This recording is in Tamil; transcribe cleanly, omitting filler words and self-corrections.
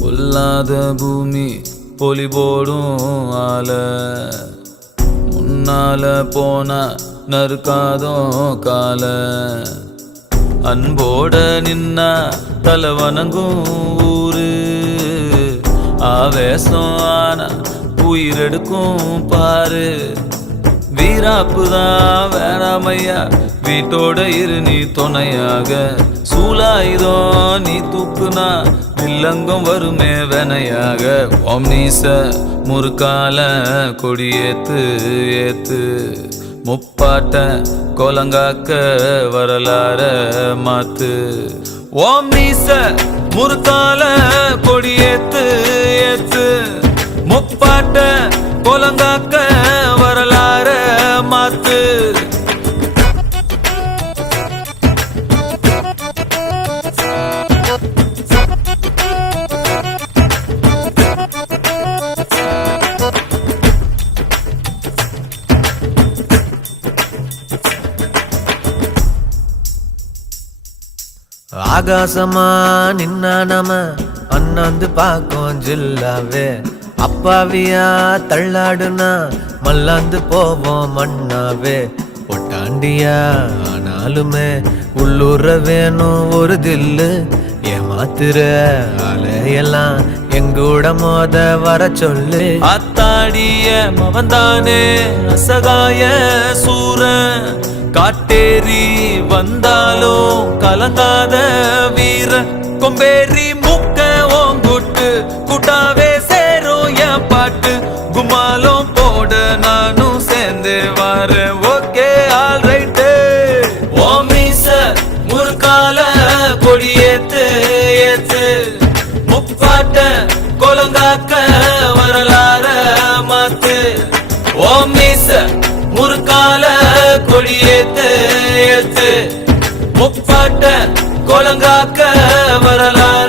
பொல்லாத பூமி பொலி போடும் ஆல முன்னால போனா நறுக்காதோ கால அன்போட நின்னா தலை வணங்கும் ஊரு ஆவேசம் ஆனா உயிரெடுக்கும் பாரு வீராப்புதான் வேணாமையா வீட்டோட இரு நீ துணையாக சூலாயுதம் நீ தூக்குனா வில்லங்கம் வருமே வெனையாக ஓம்னீச முறுக்கால கொடியேத்து ஏத்து முப்பாட்ட கோலங்காக்க வரலாற மாத்து ஓம்னீச முறுக்கால கொடியேத்து ஏத்து முப்பாட்ட கோலங்காக்க வரலாற மாத்து ஆகாசமா நின்னா நம அண்ணாந்து பாக்கும் ஜில்லாவே அப்பாவியா தள்ளாடுனா மல்லாந்து போவோம் மண்ணாவே ஒட்டாண்டியா ஆனாலுமே உள்ளூர வேணும் ஒரு தில்லு ஏமாத்துற அலையெல்லாம் எங்கூட மோத வர சொல்லு அத்தாடிய மவன்தானே அசகாய சூரன் காட்டேரி வந்தாலும் கலங்காத வீர கொம்பேரி முக்க ஓங்குட்டு கூட்டாவே சேரும் என் பாட்டு குமாலும் போட நானும் சேர்ந்து வர ஓகே ஆல் ரைட்டு ஓமீச முறுக்கால கொடியேத்து ஏத்து முப்பாட்ட கொலங்காக்க வரலாற மாத்து ஓமீச முறுக்கால கொடியேத்து ஏத்து முப்பாட்ட கொலங்காக்க வரலாற